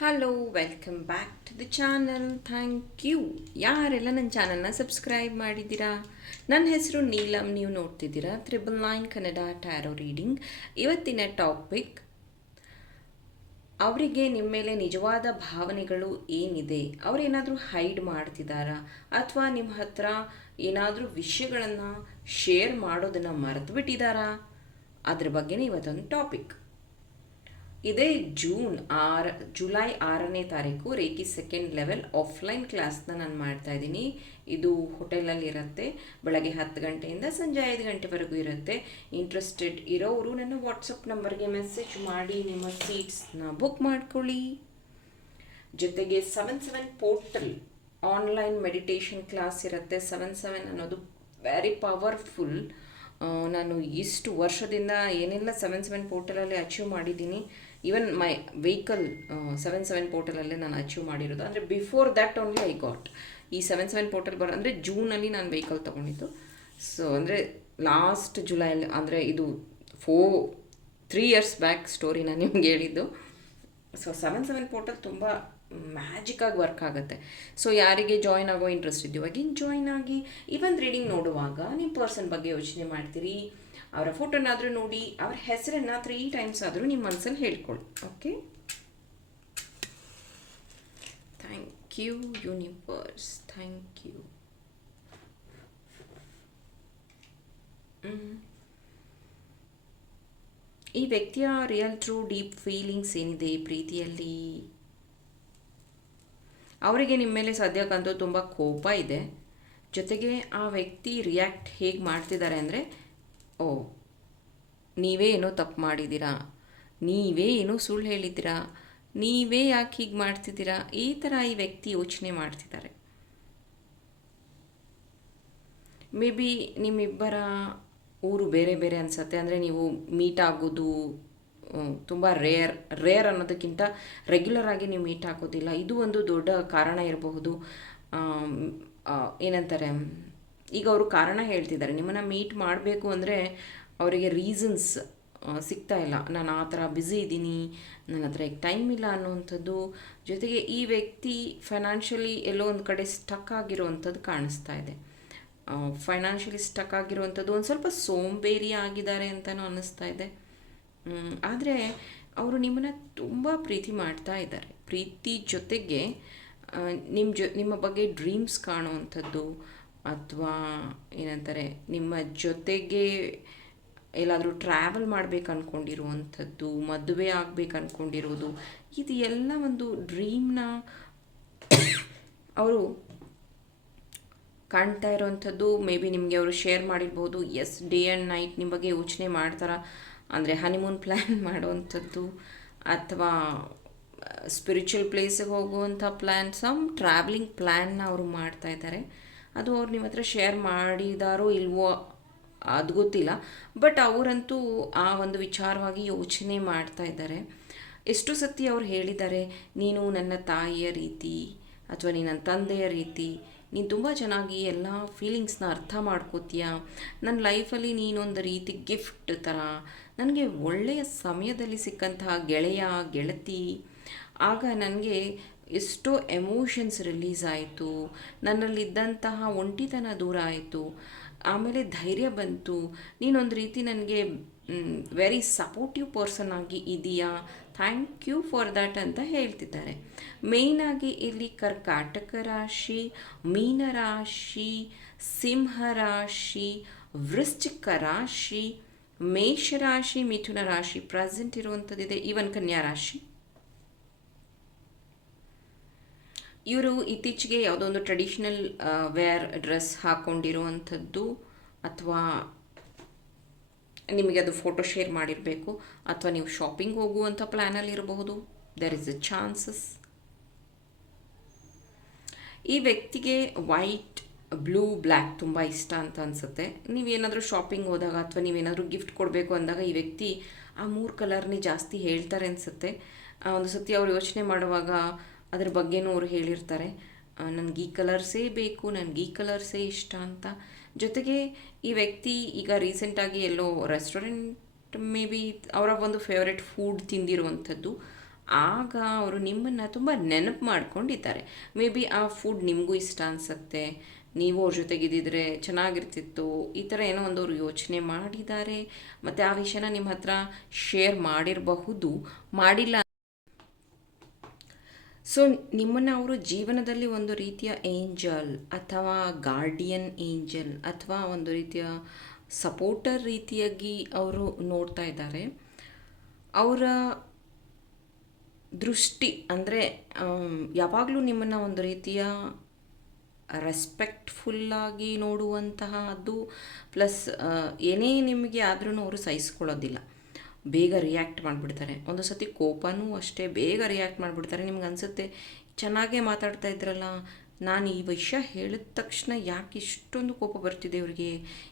Hello welcome back to the channel thank you ಯಾರೆಲ್ಲ ನನ್ನ ಚಾನಲ್ನ ಸಬ್ಸ್ಕ್ರೈಬ್ ಮಾಡಿದ್ದೀರಾ? ನನ್ನ ಹೆಸರು ನೀಲಮ್ ನೀವು ನೋಡ್ತಿದ್ದೀರಾ triple nine Kannada tarot reading ಇವತ್ತಿನ ಟಾಪಿಕ್ ಅವರಿಗೆ ನಿಮ್ಮ ಮೇಲೆ ನಿಜವಾದ ಭಾವನೆಗಳು ಏನಿದೆ? ಅವರೇನಾದರೂ ಹೈಡ್ ಮಾಡ್ತಿದ್ದಾರಾ? ಅಥವಾ ನಿಮ್ಮ ಹತ್ರ ಏನಾದರೂ ವಿಷಯಗಳನ್ನು ಶೇರ್ ಮಾಡೋದನ್ನು ಮರೆತು ಬಿಟ್ಟಿದ್ದಾರಾ ಅದ್ರ ಬಗ್ಗೆನೇ ಇವತ್ತೊಂದು ಟಾಪಿಕ್ ಇದೇ ಜೂನ್ ಆರ್, ಜುಲೈ ಆರನೇ ತಾರೀಕು ರೇಖಿ ಸೆಕೆಂಡ್ ಲೆವೆಲ್ ಆಫ್ಲೈನ್ ಕ್ಲಾಸ್ನ ನಾನು ಮಾಡ್ತಾ ಇದ್ದೀನಿ. ಇದು ಹೋಟೆಲಲ್ಲಿ ಇರುತ್ತೆ. ಬೆಳಗ್ಗೆ ಹತ್ತು ಗಂಟೆಯಿಂದ ಸಂಜೆ ಐದು ಗಂಟೆವರೆಗೂ ಇರುತ್ತೆ. ಇಂಟ್ರೆಸ್ಟೆಡ್ ಇರೋರು ನನ್ನ ವಾಟ್ಸಪ್ ನಂಬರ್ಗೆ ಮೆಸೇಜ್ ಮಾಡಿ, ನಿಮ್ಮ ಸೀಟ್ಸ್ನ ಬುಕ್ ಮಾಡ್ಕೊಳ್ಳಿ. ಜೊತೆಗೆ seven seven portal online meditation class ಇರುತ್ತೆ. ಸೆವೆನ್ ಸೆವೆನ್ ಅನ್ನೋದು ವೆರಿ ಪವರ್ಫುಲ್ ನಾನು ಇಷ್ಟು ವರ್ಷದಿಂದ ಏನೆಲ್ಲ ಸೆವೆನ್ ಸೆವೆನ್ ಪೋರ್ಟಲಲ್ಲಿ ಅಚೀವ್ ಮಾಡಿದ್ದೀನಿ even my vehicle seven seven ಪೋರ್ಟಲಲ್ಲೇ ನಾನು ಅಚೀವ್ ಮಾಡಿರೋದು. ಅಂದರೆ before that only I got ಈ ಸೆವೆನ್ ಸೆವೆನ್ ಪೋರ್ಟಲ್ ಬರೋ ಅಂದರೆ ಜೂನಲ್ಲಿ ನಾನು ವೆಹಿಕಲ್ ತೊಗೊಂಡಿದ್ದು. ಸೊ ಅಂದರೆ ಲಾಸ್ಟ್ ಜುಲೈಲಿ ಅಂದರೆ ಇದು four three years back story ನಾನು ನಿಮ್ಗೆ ಹೇಳಿದ್ದು. ಸೊ ಸೆವೆನ್ ಸೆವೆನ್ ಪೋರ್ಟಲ್ ತುಂಬ ಮ್ಯಾಜಿಕ್ಕಾಗಿ ವರ್ಕ್ ಆಗುತ್ತೆ. ಸೊ ಯಾರಿಗೆ ಜಾಯ್ನ್ ಆಗೋ ಇಂಟ್ರೆಸ್ಟ್ ಇದೆಯೋ ಆಗಿನ ಜಾಯ್ನ್ ಆಗಿ ಈವನ್ ರೀಡಿಂಗ್ ನೋಡುವಾಗ ನೀವು ಪರ್ಸನ್ ಬಗ್ಗೆ ಯೋಚನೆ ಮಾಡ್ತೀರಿ. ಅವರ ಫೋಟೋನಾದರೂ ನೋಡಿ, ಅವ್ರ ಹೆಸರನ್ನು ತ್ರೀ ಟೈಮ್ಸ್ ಆದರೂ ನಿಮ್ಮ ಮನಸ್ಸಲ್ಲಿ ಹೇಳ್ಕೊಳ್ಳಿ okay thank you universe thank you ಈ ವ್ಯಕ್ತಿಯ ರಿಯಲ್ ಟ್ರೂ ಡೀಪ್ ಫೀಲಿಂಗ್ಸ್ ಏನಿದೆ ಪ್ರೀತಿಯಲ್ಲಿ? ಅವರಿಗೆ ನಿಮ್ಮ ಮೇಲೆ ಸದ್ಯಕ್ಕಂತೂ ತುಂಬ ಕೋಪ ಇದೆ. ಜೊತೆಗೆ ಆ ವ್ಯಕ್ತಿ ರಿಯಾಕ್ಟ್ ಹೇಗೆ ಮಾಡ್ತಿದ್ದಾರೆ ಅಂದರೆ ಓ, ನೀವೇ ಏನೋ ತಪ್ಪು ಮಾಡಿದ್ದೀರಾ? ನೀವೇ ಏನೋ ಸುಳ್ಳು ಹೇಳಿದ್ದೀರಾ? ನೀವೇ ಯಾಕೆ ಹೀಗೆ ಮಾಡ್ತಿದ್ದೀರಾ? ಈ ಥರ ಈ ವ್ಯಕ್ತಿ ಯೋಚನೆ ಮಾಡ್ತಿದ್ದಾರೆ. ಮೇ ಬಿ ನಿಮ್ಮಿಬ್ಬರ ಊರು ಬೇರೆ ಬೇರೆ ಅನಿಸತ್ತೆ. ಅಂದರೆ ನೀವು ಮೀಟ್ ಆಗೋದು ತುಂಬ ರೇರ್ ರೇರ್ ಅನ್ನೋದಕ್ಕಿಂತ ರೆಗ್ಯುಲರ್ ಆಗಿ ನೀವು ಮೀಟ್ ಆಗೋದಿಲ್ಲ. ಇದು ಒಂದು ದೊಡ್ಡ ಕಾರಣ ಇರಬಹುದು. ಏನಂತಾರೆ? ಈಗ ಅವರು ಕಾರಣ ಹೇಳ್ತಿದ್ದಾರೆ. ನಿಮ್ಮನ್ನು ಮೀಟ್ ಮಾಡಬೇಕು ಅಂದರೆ ಅವರಿಗೆ ರೀಸನ್ಸ್ ಸಿಗ್ತಾ ಇಲ್ಲ. ನಾನು ಆ ಥರ ಬ್ಯುಸಿ ಇದ್ದೀನಿ ನನ್ನ ಹತ್ರ ಈಗ ಟೈಮ್ ಇಲ್ಲ ಅನ್ನುವಂಥದ್ದು. ಜೊತೆಗೆ ಈ ವ್ಯಕ್ತಿ ಫೈನಾನ್ಷಿಯಲಿ ಎಲ್ಲೋ ಒಂದು ಕಡೆ ಸ್ಟಕ್ ಆಗಿರುವಂಥದ್ದು ಕಾಣಿಸ್ತಾ ಇದೆ. ಫೈನಾನ್ಷಿಯಲಿ ಸ್ಟಕ್ ಆಗಿರುವಂಥದ್ದು ಒಂದು ಸ್ವಲ್ಪ ಸೋಂಬೇರಿ ಆಗಿದ್ದಾರೆ ಅಂತಲೂ ಅನ್ನಿಸ್ತಾ ಇದೆ. ಆದರೆ ಅವರು ನಿಮ್ಮನ್ನು ತುಂಬ ಪ್ರೀತಿ ಮಾಡ್ತಾ ಇದ್ದಾರೆ. ಪ್ರೀತಿ ಜೊತೆಗೆ ನಿಮ್ಮ ಜೊ, ನಿಮ್ಮ ಬಗ್ಗೆ ಡ್ರೀಮ್ಸ್ ಕಾಣುವಂಥದ್ದು ಅಥವಾ ಏನಂತಾರೆ, ನಿಮ್ಮ ಜೊತೆಗೆ ಎಲ್ಲಾದರೂ ಟ್ರಾವೆಲ್ ಮಾಡ್ಬೇಕು ಅಂದ್ಕೊಂಡಿರುವಂಥದ್ದು ಮದುವೆ ಆಗ್ಬೇಕು ಅಂದ್ಕೊಂಡಿರೋದು ಇದು ಎಲ್ಲ ಒಂದು ಡ್ರೀಮ್ನ ಅವರು ಕಾಣ್ತಾ ಇರೋವಂಥದ್ದು. ಮೇ ಬಿ ನಿಮಗೆ ಅವರು ಶೇರ್ ಮಾಡಿರ್ಬೋದು. ಎಸ್ ಡೇ ಆ್ಯಂಡ್ ನೈಟ್ ನಿಮ್ಮ ಬಗ್ಗೆ ಯೋಚನೆ ಮಾಡ್ತಾರ? ಅಂದರೆ ಹನಿಮೂನ್ ಪ್ಲ್ಯಾನ್ ಮಾಡುವಂಥದ್ದು ಅಥವಾ ಸ್ಪಿರಿಚುವಲ್ ಪ್ಲೇಸಿಗೆ ಹೋಗುವಂಥ ಪ್ಲ್ಯಾನ್ ಸಮ್ ಟ್ರಾವೆಲಿಂಗ್ ಪ್ಲ್ಯಾನ್ನ ಅವರು ಮಾಡ್ತಾ ಇದ್ದಾರೆ. ಅದು ಅವ್ರು ನಿಮ್ಮ ಹತ್ರ ಶೇರ್ ಮಾಡಿದಾರೋ ಇಲ್ವೋ ಅದು ಗೊತ್ತಿಲ್ಲ. ಬಟ್ ಅವರಂತೂ ಆ ಒಂದು ವಿಚಾರವಾಗಿ ಯೋಚನೆ ಮಾಡ್ತಾ ಇದ್ದಾರೆ. ಎಷ್ಟು ಸತಿ ಅವ್ರು ಹೇಳಿದ್ದಾರೆ, ನೀನು ನನ್ನ ತಾಯಿಯ ರೀತಿ ಅಥವಾ ನೀನು ನನ್ನ ತಂದೆಯ ರೀತಿ, ನೀನು ತುಂಬ ಚೆನ್ನಾಗಿ ಎಲ್ಲ ಫೀಲಿಂಗ್ಸ್ನ ಅರ್ಥ ಮಾಡ್ಕೋತೀಯ? ನನ್ನ ಲೈಫಲ್ಲಿ ನೀನೊಂದು ರೀತಿ ಗಿಫ್ಟ್ ಥರ ನನಗೆ ಒಳ್ಳೆಯ ಸಮಯದಲ್ಲಿ ಸಿಕ್ಕಂತಹ ಗೆಳೆಯ, ಗೆಳತಿ, ಆಗ ನನಗೆ ಎಷ್ಟೋ ಎಮೋಷನ್ಸ್ ರಿಲೀಸ್ ಆಯಿತು, ನನ್ನಲ್ಲಿದ್ದಂತಹ ಒಂಟಿತನ ದೂರ ಆಯಿತು, ಆಮೇಲೆ ಧೈರ್ಯ ಬಂತು, ನೀನೊಂದು ರೀತಿ ನನಗೆ ವೆರಿ ಸಪೋರ್ಟಿವ್ ಪರ್ಸನ್ ಆಗಿ ಇದೆಯಾ ಥ್ಯಾಂಕ್ ಯು ಫಾರ್ ದ್ಯಾಟ್ ಅಂತ ಹೇಳ್ತಿದ್ದಾರೆ. ಮೇಯ್ನಾಗಿ ಇಲ್ಲಿ ಕರ್ಕಾಟಕ ರಾಶಿ ಮೀನರಾಶಿ ಸಿಂಹರಾಶಿ ವೃಶ್ಚಿಕ ರಾಶಿ ಮೇಷರಾಶಿ ಮಿಥುನ ರಾಶಿ ಪ್ರೆಸೆಂಟ್ ಇರುವಂಥದ್ದಿದೆ ಈವನ್ ಕನ್ಯಾ ರಾಶಿ. ಇವರು ಇತ್ತೀಚೆಗೆ ಯಾವುದೋ ಒಂದು ಟ್ರೆಡಿಷ್ನಲ್ ವೇರ್ ಡ್ರೆಸ್ ಹಾಕ್ಕೊಂಡಿರುವಂಥದ್ದು ಅಥವಾ ನಿಮಗೆ ಅದು ಫೋಟೋ ಶೇರ್ ಮಾಡಿರಬೇಕು ಅಥವಾ ನೀವು ಶಾಪಿಂಗ್ ಹೋಗುವಂಥ ಪ್ಲ್ಯಾನಲ್ಲಿ ಇರಬಹುದು. ದೆರ್ ಇಸ್ ಎ ಚಾನ್ಸಸ್ ಈ ವ್ಯಕ್ತಿಗೆ ವೈಟ್ ಬ್ಲೂ ಬ್ಲ್ಯಾಕ್ ತುಂಬ ಇಷ್ಟ ಅಂತ ಅನಿಸುತ್ತೆ. ನೀವೇನಾದರೂ ಶಾಪಿಂಗ್ ಹೋದಾಗ ಅಥವಾ ನೀವೇನಾದರೂ ಗಿಫ್ಟ್ ಕೊಡಬೇಕು ಅಂದಾಗ ಈ ವ್ಯಕ್ತಿ ಆ ಮೂರು ಕಲರ್ನೇ ಜಾಸ್ತಿ ಹೇಳ್ತಾರೆ ಅನಿಸುತ್ತೆ. ಒಂದು ಸತಿ ಅವ್ರು ಯೋಚನೆ ಮಾಡುವಾಗ ಅದ್ರ ಬಗ್ಗೆನೂ ಅವ್ರು ಹೇಳಿರ್ತಾರೆ. ನನಗೆ ಈ ಕಲರ್ಸೇ ಬೇಕು, ನನಗೆ ಈ ಕಲರ್ಸೇ ಇಷ್ಟ ಅಂತ. ಜೊತೆಗೆ ಈ ವ್ಯಕ್ತಿ ಈಗ ರೀಸೆಂಟಾಗಿ ಎಲ್ಲೋ ರೆಸ್ಟೋರೆಂಟ್ ಮೇ ಬಿ ಅವರ ಒಂದು ಫೇವ್ರೆಟ್ ಫುಡ್ ತಿಂದಿರುವಂಥದ್ದು, ಆಗ ಅವರು ನಿಮ್ಮನ್ನು ತುಂಬ ನೆನಪು ಮಾಡ್ಕೊಂಡಿದ್ದಾರೆ. ಮೇ ಬಿ ಆ ಫುಡ್ ನಿಮಗೂ ಇಷ್ಟ ಅನಿಸುತ್ತೆ, ನೀವು ಅವ್ರ ಜೊತೆಗಿದ್ದಿದ್ರೆ ಚೆನ್ನಾಗಿರ್ತಿತ್ತು, ಈ ಥರ ಏನೋ ಒಂದು ಅವರು ಯೋಚನೆ ಮಾಡಿದ್ದಾರೆ. ಮತ್ತು ಆ ವಿಷಯನ ನಿಮ್ಮ ಹತ್ರ ಶೇರ್ ಮಾಡಿರಬಹುದು. ಮಾಡಿಲ್ಲ ಸೊ ನಿಮ್ಮನ್ನು ಅವರು ಜೀವನದಲ್ಲಿ ಒಂದು ರೀತಿಯ ಏಂಜಲ್ ಅಥವಾ ಗಾರ್ಡಿಯನ್ ಏಂಜಲ್ ಅಥವಾ ಒಂದು ರೀತಿಯ ಸಪೋರ್ಟರ್ ರೀತಿಯಾಗಿ ಅವರು ನೋಡ್ತಾ ಇದ್ದಾರೆ. ಅವರ ದೃಷ್ಟಿ ಅಂದರೆ ಯಾವಾಗಲೂ ನಿಮ್ಮನ್ನು ಒಂದು ರೀತಿಯ ರೆಸ್ಪೆಕ್ಟ್ಫುಲ್ಲಾಗಿ ನೋಡುವಂತಹ ಅದು ಪ್ಲಸ್ ಏನೇ ನಿಮಗೆ ಆದ್ರೂ ಅವರು ಸಹಿಸ್ಕೊಳ್ಳೋದಿಲ್ಲ. ಬೇಗ ರಿಯಾಕ್ಟ್ ಮಾಡಿಬಿಡ್ತಾರೆ. ಒಂದು ಸತಿ ಕೋಪನೂ ಅಷ್ಟೇ ಬೇಗ ರಿಯಾಕ್ಟ್ ಮಾಡಿಬಿಡ್ತಾರೆ. ನಿಮ್ಗೆ ಅನಿಸುತ್ತೆ, ಚೆನ್ನಾಗೇ ಮಾತಾಡ್ತಾ ಇದ್ರಲ್ಲ, ನಾನು ಈ ವಿಷಯ ಹೇಳಿದ ತಕ್ಷಣ ಯಾಕೆ ಇಷ್ಟೊಂದು ಕೋಪ ಬರ್ತಿದೆ ಇವರಿಗೆ?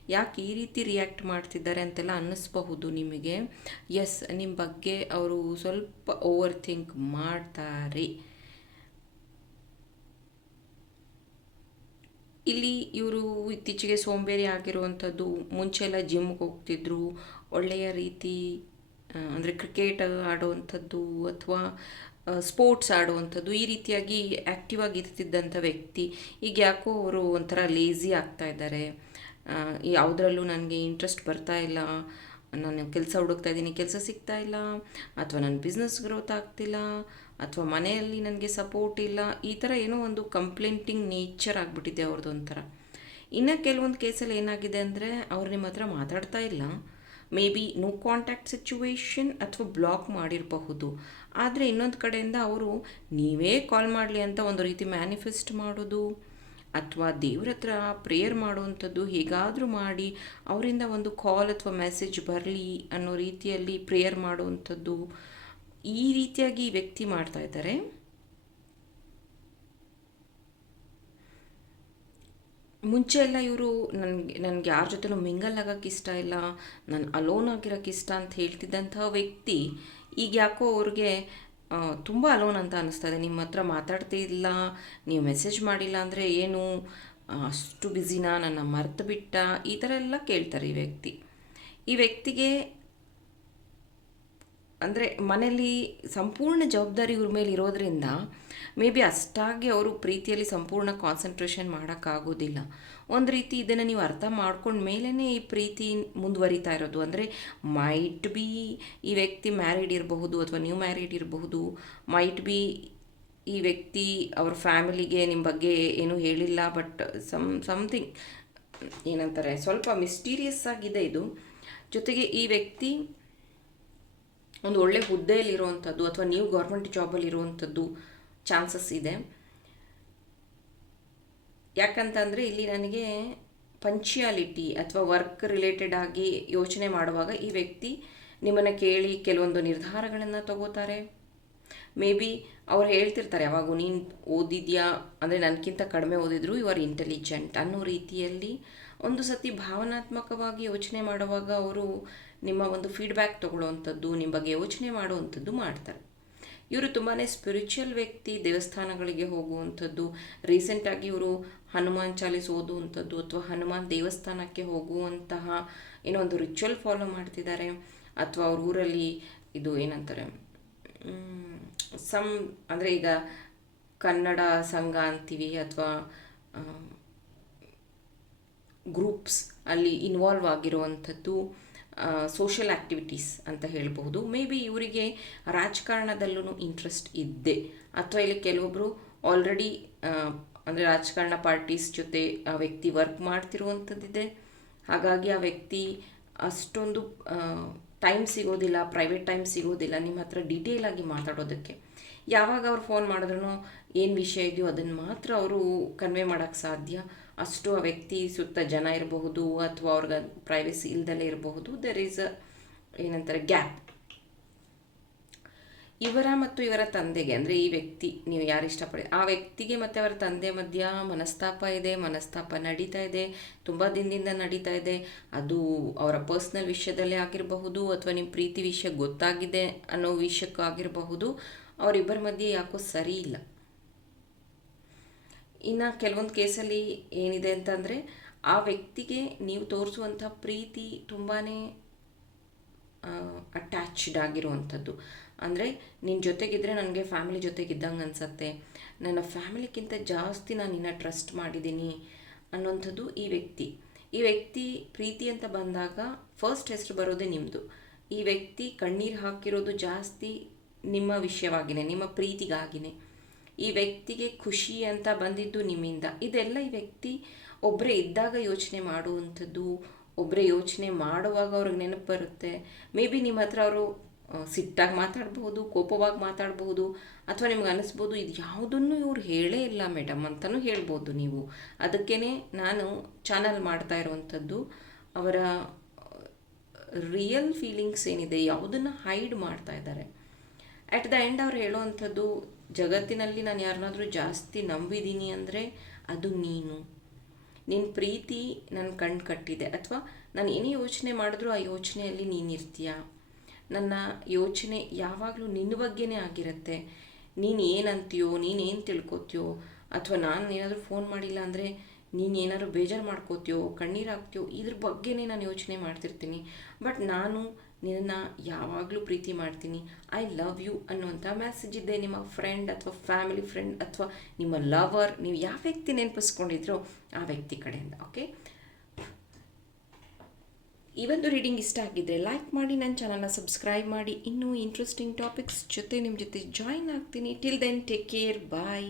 ಯಾಕೆ ಈ ರೀತಿ ರಿಯಾಕ್ಟ್ ಮಾಡ್ತಿದ್ದಾರೆ ಅಂತೆಲ್ಲ ಅನ್ನಿಸ್ಬಹುದು ನಿಮಗೆ? ಎಸ್ ನಿಮ್ಮ ಬಗ್ಗೆ ಅವರು ಸ್ವಲ್ಪ ಓವರ್ ಥಿಂಕ್ ಮಾಡ್ತಾರೆ. ಇಲ್ಲಿ ಇವರು ಇತ್ತೀಚೆಗೆ ಸೋಂಬೇರಿ ಆಗಿರುವಂಥದ್ದು, ಮುಂಚೆ ಎಲ್ಲ ಜಿಮ್ಗೆ ಹೋಗ್ತಿದ್ರು, ಒಳ್ಳೆಯ ರೀತಿ ಅಂದರೆ ಕ್ರಿಕೆಟ್ ಆಡುವಂಥದ್ದು ಅಥವಾ ಸ್ಪೋರ್ಟ್ಸ್ ಆಡುವಂಥದ್ದು ಈ ರೀತಿಯಾಗಿ ಆ್ಯಕ್ಟಿವ್ ಆಗಿರ್ತಿದ್ದಂಥ ವ್ಯಕ್ತಿ, ಈಗ ಯಾಕೋ ಅವರು ಒಂಥರ ಲೇಝಿ ಆಗ್ತಾ ಇದ್ದಾರೆ. ಯಾವುದರಲ್ಲೂ ನನಗೆ ಇಂಟ್ರೆಸ್ಟ್ ಬರ್ತಾ ಇಲ್ಲ. ನಾನು ಕೆಲಸ ಹುಡುಕ್ತಾ ಇದ್ದೀನಿ, ಕೆಲಸ ಸಿಗ್ತಾ ಇಲ್ಲ. ಅಥವಾ ನನ್ನ ಬಿಸ್ನೆಸ್ ಗ್ರೋತ್ ಆಗ್ತಿಲ್ಲ. ಅಥವಾ ಮನೆಯಲ್ಲಿ ನನಗೆ ಸಪೋರ್ಟ್ ಇಲ್ಲ. ಈ ಥರ ಏನೋ ಒಂದು ಕಂಪ್ಲೇಂಟಿಂಗ್ ನೇಚರ್ ಆಗಿಬಿಟ್ಟಿದೆ ಅವ್ರದ್ದು ಒಂಥರ ಇನ್ನು ಕೆಲವೊಂದು ಕೇಸಲ್ಲಿ ಏನಾಗಿದೆ ಅಂದರೆ ಅವ್ರು ನಿಮ್ಮ ಹತ್ರ ಮಾತಾಡ್ತಾ ಇಲ್ಲ. May be no contact situation ಅಥವಾ ಬ್ಲಾಕ್ ಮಾಡಿರಬಹುದು. ಆದರೆ ಇನ್ನೊಂದು ಕಡೆಯಿಂದ ಅವರು, ನೀವೇ ಕಾಲ್ ಮಾಡಲಿ ಅಂತ ಒಂದು ರೀತಿ ಮ್ಯಾನಿಫೆಸ್ಟ್ ಮಾಡೋದು ಅಥವಾ ದೇವ್ರ ಹತ್ರ ಪ್ರೇಯರ್ ಮಾಡುವಂಥದ್ದು ಹೇಗಾದರೂ ಮಾಡಿ, ಅವರಿಂದ ಒಂದು ಕಾಲ್ ಅಥವಾ ಮೆಸೇಜ್ ಬರಲಿ ಅನ್ನೋ ರೀತಿಯಲ್ಲಿ ಪ್ರೇಯರ್ ಮಾಡುವಂಥದ್ದು ಈ ರೀತಿಯಾಗಿ ವ್ಯಕ್ತಿ ಮಾಡ್ತಾ ಇದ್ದಾರೆ. ಮುಂಚೆ ಎಲ್ಲ ಇವರು ನನಗೆ ನನಗೆ ಯಾರ ಜೊತೆನೂ ಮಿಂಗಲ್ ಆಗೋಕ್ಕೆ ಇಷ್ಟ ಇಲ್ಲ, ನಾನು ಅಲೋನ್ ಆಗಿರೋಕ್ಕೆ ಇಷ್ಟ ಅಂತ ಹೇಳ್ತಿದ್ದಂಥ ವ್ಯಕ್ತಿ ಈಗ ಯಾಕೋ ಅವ್ರಿಗೆ ತುಂಬ ಅಲೋನ್ ಅಂತ ಅನ್ನಿಸ್ತಾ ಇದೆ. ನಿಮ್ಮ ಹತ್ರ ಮಾತಾಡ್ತಿಲ್ಲ ನೀವು ಮೆಸೇಜ್ ಮಾಡಿಲ್ಲ ಅಂದರೆ ಏನು? ಅಷ್ಟು ಬ್ಯುಸಿನಾ ನನ್ನ ಮರೆತು ಬಿಟ್ಟ ಈ ಥರ ಎಲ್ಲ ಕೇಳ್ತಾರೆ ಈ ವ್ಯಕ್ತಿ. ಈ ವ್ಯಕ್ತಿಗೆ ಅಂದರೆ ಮನೇಲಿ ಸಂಪೂರ್ಣ ಜವಾಬ್ದಾರಿ ಇವ್ರ ಮೇಲೆ ಇರೋದ್ರಿಂದ ಮೇ ಬಿ ಅಷ್ಟಾಗಿ ಅವರು ಪ್ರೀತಿಯಲ್ಲಿ ಸಂಪೂರ್ಣ ಕಾನ್ಸಂಟ್ರೇಷನ್ ಮಾಡೋಕ್ಕಾಗೋದಿಲ್ಲ. ಒಂದು ರೀತಿ ಇದನ್ನು ನೀವು ಅರ್ಥ ಮಾಡ್ಕೊಂಡ ಮೇಲೇ ಈ ಪ್ರೀತಿ ಮುಂದುವರಿತಾ ಇರೋದು. ಅಂದರೆ ಮೈಟ್ ಬಿ ಈ ವ್ಯಕ್ತಿ ಮ್ಯಾರಿಡ್ ಇರಬಹುದು ಅಥವಾ ನ್ಯೂ ಮ್ಯಾರಿಡ್ ಇರಬಹುದು. ಮೈಟ್ ಬಿ ಈ ವ್ಯಕ್ತಿ ಅವ್ರ ಫ್ಯಾಮಿಲಿಗೆ ನಿಮ್ಮ ಬಗ್ಗೆ ಏನೂ ಹೇಳಿಲ್ಲ ಬಟ್ ಸಮ್ ಸಮಥಿಂಗ್ ಏನಂತಾರೆ, ಸ್ವಲ್ಪ ಮಿಸ್ಟೀರಿಯಸ್ ಆಗಿದೆ ಇದು. ಜೊತೆಗೆ ಈ ವ್ಯಕ್ತಿ ಒಂದು ಒಳ್ಳೆ ಹುದ್ದೆಯಲ್ಲಿರುವಂಥದ್ದು ಅಥವಾ ನೀವು ಗೌರ್ಮೆಂಟ್ ಜಾಬಲ್ಲಿ ಇರುವಂಥದ್ದು ಚಾನ್ಸಸ್ ಇದೆ. ಯಾಕಂತಂದರೆ ಇಲ್ಲಿ ನನಗೆ ಪಂಚಿಯಾಲಿಟಿ ಅಥವಾ ವರ್ಕ್ ರಿಲೇಟೆಡ್ ಆಗಿ ಯೋಚನೆ ಮಾಡುವಾಗ ಈ ವ್ಯಕ್ತಿ ನಿಮ್ಮನ್ನು ಕೇಳಿ ಕೆಲವೊಂದು ನಿರ್ಧಾರಗಳನ್ನು ತಗೋತಾರೆ. ಮೇ ಬಿ ಅವ್ರು ಹೇಳ್ತಿರ್ತಾರೆ, ಯಾವಾಗೂ ನೀನು ಓದಿದ್ಯಾ? ಅಂದರೆ ನನಗಿಂತ ಕಡಿಮೆ ಓದಿದ್ರು ಯು ಆರ್ ಇಂಟೆಲಿಜೆಂಟ್ ಅನ್ನೋ ರೀತಿಯಲ್ಲಿ ಒಂದು ಸತಿ ಭಾವನಾತ್ಮಕವಾಗಿ ಯೋಚನೆ ಮಾಡುವಾಗ ಅವರು ನಿಮ್ಮ ಒಂದು ಫೀಡ್ಬ್ಯಾಕ್ ತೊಗೊಳ್ಳೋವಂಥದ್ದು, ನಿಮ್ಮ ಬಗ್ಗೆ ಯೋಚನೆ ಮಾಡುವಂಥದ್ದು ಮಾಡ್ತಾರೆ. ಇವರು ತುಂಬಾ ಸ್ಪಿರಿಚುವಲ್ ವ್ಯಕ್ತಿ, ದೇವಸ್ಥಾನಗಳಿಗೆ ಹೋಗುವಂಥದ್ದು ರೀಸೆಂಟಾಗಿ ಇವರು ಹನುಮಾನ್ ಚಾಲೀಸ್ ಓದುವಂಥದ್ದು ಅಥವಾ ಹನುಮಾನ್ ದೇವಸ್ಥಾನಕ್ಕೆ ಹೋಗುವಂತಹ ಏನೋ ಒಂದು ರಿಚುವಲ್ ಫಾಲೋ ಮಾಡ್ತಿದ್ದಾರೆ, ಅಥವಾ ಅವ್ರ ಊರಲ್ಲಿ ಇದು ಏನಂತಾರೆ ಸಮ್ ಅಂದರೆ ಈಗ ಕನ್ನಡ ಸಂಘ ಅಂತೀವಿ ಅಥವಾ ಗ್ರೂಪ್ಸ್ ಅಲ್ಲಿ ಇನ್ವಾಲ್ವ್ ಆಗಿರುವಂಥದ್ದು. ಸೋಷಿಯಲ್ ಆ್ಯಕ್ಟಿವಿಟೀಸ್ ಅಂತ ಹೇಳಬಹುದು. ಮೇ ಬಿ ಇವರಿಗೆ ರಾಜಕಾರಣದಲ್ಲೂ ಇಂಟ್ರೆಸ್ಟ್ ಇದ್ದೆ ಅಥವಾ ಇಲ್ಲಿ ಕೆಲವೊಬ್ಬರು ಆಲ್ರೆಡಿ ಅಂದರೆ ರಾಜಕಾರಣ ಪಾರ್ಟೀಸ್ ಜೊತೆ ಆ ವ್ಯಕ್ತಿ ವರ್ಕ್ ಮಾಡ್ತಿರುವಂಥದ್ದಿದೆ ಹಾಗಾಗಿ ಆ ವ್ಯಕ್ತಿ ಅಷ್ಟೊಂದು ಟೈಮ್ ಸಿಗೋದಿಲ್ಲ ಪ್ರೈವೇಟ್ ಟೈಮ್ ಸಿಗೋದಿಲ್ಲ, ನಿಮ್ಮ ಹತ್ರ ಡೀಟೇಲ್ ಆಗಿ ಮಾತಾಡೋದಕ್ಕೆ. ಯಾವಾಗ ಅವ್ರು ಫೋನ್ ಮಾಡಿದ್ರೂ ಏನು ವಿಷಯ ಇದೆಯೋ ಅದನ್ನು ಮಾತ್ರ ಅವರು ಕನ್ವೆ ಮಾಡೋಕ್ಕೆ ಸಾಧ್ಯ. ಅಷ್ಟು ಆ ವ್ಯಕ್ತಿ ಸುತ್ತ ಜನ ಇರಬಹುದು ಅಥವಾ ಅವ್ರಿಗೆ ಪ್ರೈವೇಸಿ ಇಲ್ದಲೇ ಇರಬಹುದು ದೆರ್ ಈಸ್ ಅ ಏನಂತಾರೆ ಗ್ಯಾಪ್ ಇವರ ಮತ್ತು ಇವರ ತಂದೆಗೆ, ಅಂದರೆ ಈ ವ್ಯಕ್ತಿ ನೀವು ಯಾರು ಇಷ್ಟಪಡಿ, ಆ ವ್ಯಕ್ತಿಗೆ ಮತ್ತು ಅವರ ತಂದೆ ಮಧ್ಯ ಮನಸ್ತಾಪ ಇದೆ, ಮನಸ್ತಾಪ ನಡೀತಾ ಇದೆ, ತುಂಬ ದಿನದಿಂದ ನಡೀತಾ ಇದೆ, ಅದು ಅವರ ಪರ್ಸ್ನಲ್ ವಿಷಯದಲ್ಲೇ ಆಗಿರಬಹುದು ಅಥವಾ ನಿಮ್ಮ ಪ್ರೀತಿ ವಿಷಯ ಗೊತ್ತಾಗಿದೆ ಅನ್ನೋ ವಿಷಯಕ್ಕಾಗಿರಬಹುದು ಅವರಿಬ್ಬರ ಮಧ್ಯೆ ಯಾಕೋ ಸರಿ ಇಲ್ಲ. ಇನ್ನು ಕೆಲವೊಂದು ಕೇಸಲ್ಲಿ ಏನಿದೆ ಅಂತಂದರೆ ಆ ವ್ಯಕ್ತಿಗೆ ನೀವು ತೋರಿಸುವಂಥ ಪ್ರೀತಿ ತುಂಬಾ ಅಟ್ಯಾಚ್ಡ್ ಆಗಿರುವಂಥದ್ದು. ಅಂದರೆ ನಿನ್ನ ಜೊತೆಗಿದ್ದರೆ ನನಗೆ ಫ್ಯಾಮಿಲಿ ಜೊತೆಗಿದ್ದಂಗೆ ಅನಿಸತ್ತೆ. ನನ್ನ ಫ್ಯಾಮಿಲಿಗಿಂತ ಜಾಸ್ತಿ ನಾನು ನಿನ್ನ ಟ್ರಸ್ಟ್ ಮಾಡಿದ್ದೀನಿ ಅನ್ನೋಂಥದ್ದು ಈ ವ್ಯಕ್ತಿ. ಈ ವ್ಯಕ್ತಿ ಪ್ರೀತಿ ಅಂತ ಬಂದಾಗ ಫಸ್ಟ್ ಹೆಸರು ಬರೋದೇ ನಿಮ್ಮದು ಈ ವ್ಯಕ್ತಿ ಕಣ್ಣೀರು ಹಾಕಿರೋದು ಜಾಸ್ತಿ ನಿಮ್ಮ ವಿಷಯವಾಗಿನೇ ನಿಮ್ಮ ಪ್ರೀತಿಗಾಗಿನೇ. ಈ ವ್ಯಕ್ತಿಗೆ ಖುಷಿ ಅಂತ ಬಂದಿದ್ದು ನಿಮ್ಮಿಂದ. ಇದೆಲ್ಲ ಈ ವ್ಯಕ್ತಿ ಒಬ್ಬರೇ ಇದ್ದಾಗ ಯೋಚನೆ ಮಾಡುವಂಥದ್ದು ಒಬ್ಬರೇ ಯೋಚನೆ ಮಾಡುವಾಗ ಅವ್ರಿಗೆ ನೆನಪು ಬರುತ್ತೆ. ಮೇ ಬಿ ನಿಮ್ಮ ಹತ್ರ ಅವರು ಸಿಟ್ಟಾಗಿ ಮಾತಾಡ್ಬೋದು, ಕೋಪವಾಗಿ ಮಾತಾಡ್ಬೋದು, ಅಥವಾ ನಿಮ್ಗೆ ಅನಿಸ್ಬೋದು, ಇದು ಯಾವುದನ್ನು ಇವ್ರು ಹೇಳೇ ಇಲ್ಲ ಮೇಡಮ್ ಅಂತಲೂ ಹೇಳ್ಬೋದು ನೀವು. ಅದಕ್ಕೇ ನಾನು ಚಾನಲ್ ಮಾಡ್ತಾ ಇರುವಂಥದ್ದು, ಅವರ ರಿಯಲ್ ಫೀಲಿಂಗ್ಸ್ ಏನಿದೆ, ಯಾವುದನ್ನು ಹೈಡ್ ಮಾಡ್ತಾ ಇದ್ದಾರೆ. ಅಟ್ ದ ಎಂಡ್ ಅವ್ರು ಹೇಳೋವಂಥದ್ದು ಜಗತ್ತಿನಲ್ಲಿ ನಾನು ಯಾರನ್ನಾದರೂ ಜಾಸ್ತಿ ನಂಬಿದ್ದೀನಿ ಅಂದರೆ ಅದು ನೀನು. ನಿನ್ನ ಪ್ರೀತಿ ನನ್ನ ಕಣ್ಣು ಕಟ್ಟಿದೆ. ಅಥವಾ ನಾನು ಏನೇ ಯೋಚನೆ ಮಾಡಿದ್ರೂ ಆ ಯೋಚನೆಯಲ್ಲಿ ನೀನಿರ್ತೀಯ ನನ್ನ ಯೋಚನೆ ಯಾವಾಗಲೂ ನಿನ್ನ ಬಗ್ಗೆನೇ ಆಗಿರುತ್ತೆ. ನೀನು ಏನಂತೀಯೋ ನೀನೇನು ತಿಳ್ಕೊತೀಯೋ, ಅಥವಾ ನಾನು ಏನಾದರೂ ಫೋನ್ ಮಾಡಿಲ್ಲ ಅಂದರೆ ನೀನು ಏನಾದ್ರು ಬೇಜಾರು ಮಾಡ್ಕೋತೀಯೋ, ಕಣ್ಣೀರು ಹಾಕ್ತೀಯೋ, ಇದ್ರ ಬಗ್ಗೆನೇ ನಾನು ಯೋಚನೆ ಮಾಡ್ತಿರ್ತೀನಿ. ಬಟ್ ನಾನು ನಿನ್ನನ್ನು ಯಾವಾಗಲೂ ಪ್ರೀತಿ ಮಾಡ್ತೀನಿ. ಐ ಲವ್ ಯು ಅನ್ನುವಂಥ ಮೆಸೇಜ್ ಇದೆ. ನಿಮ್ಮ ಫ್ರೆಂಡ್ ಅಥವಾ ಫ್ಯಾಮಿಲಿ ಫ್ರೆಂಡ್ ಅಥವಾ ನಿಮ್ಮ ಲವರ್ ನೀವು ಯಾವ ವ್ಯಕ್ತಿ ನೆನಪಿಸ್ಕೊಂಡಿದ್ರೋ ಆ ವ್ಯಕ್ತಿ ಕಡೆಯಿಂದ ಓಕೆ ಈ ಒಂದು ರೀಡಿಂಗ್ ಇಷ್ಟ ಆಗಿದ್ದರೆ ಲೈಕ್ ಮಾಡಿ, ನನ್ನ ಚಾನಲ್ನ ಸಬ್ಸ್ಕ್ರೈಬ್ ಮಾಡಿ. ಇನ್ನೂ ಇಂಟ್ರೆಸ್ಟಿಂಗ್ ಟಾಪಿಕ್ಸ್ ಜೊತೆ ನಿಮ್ಮ ಜೊತೆ ಜಾಯಿನ್ ಆಗ್ತೀನಿ. Till then take care bye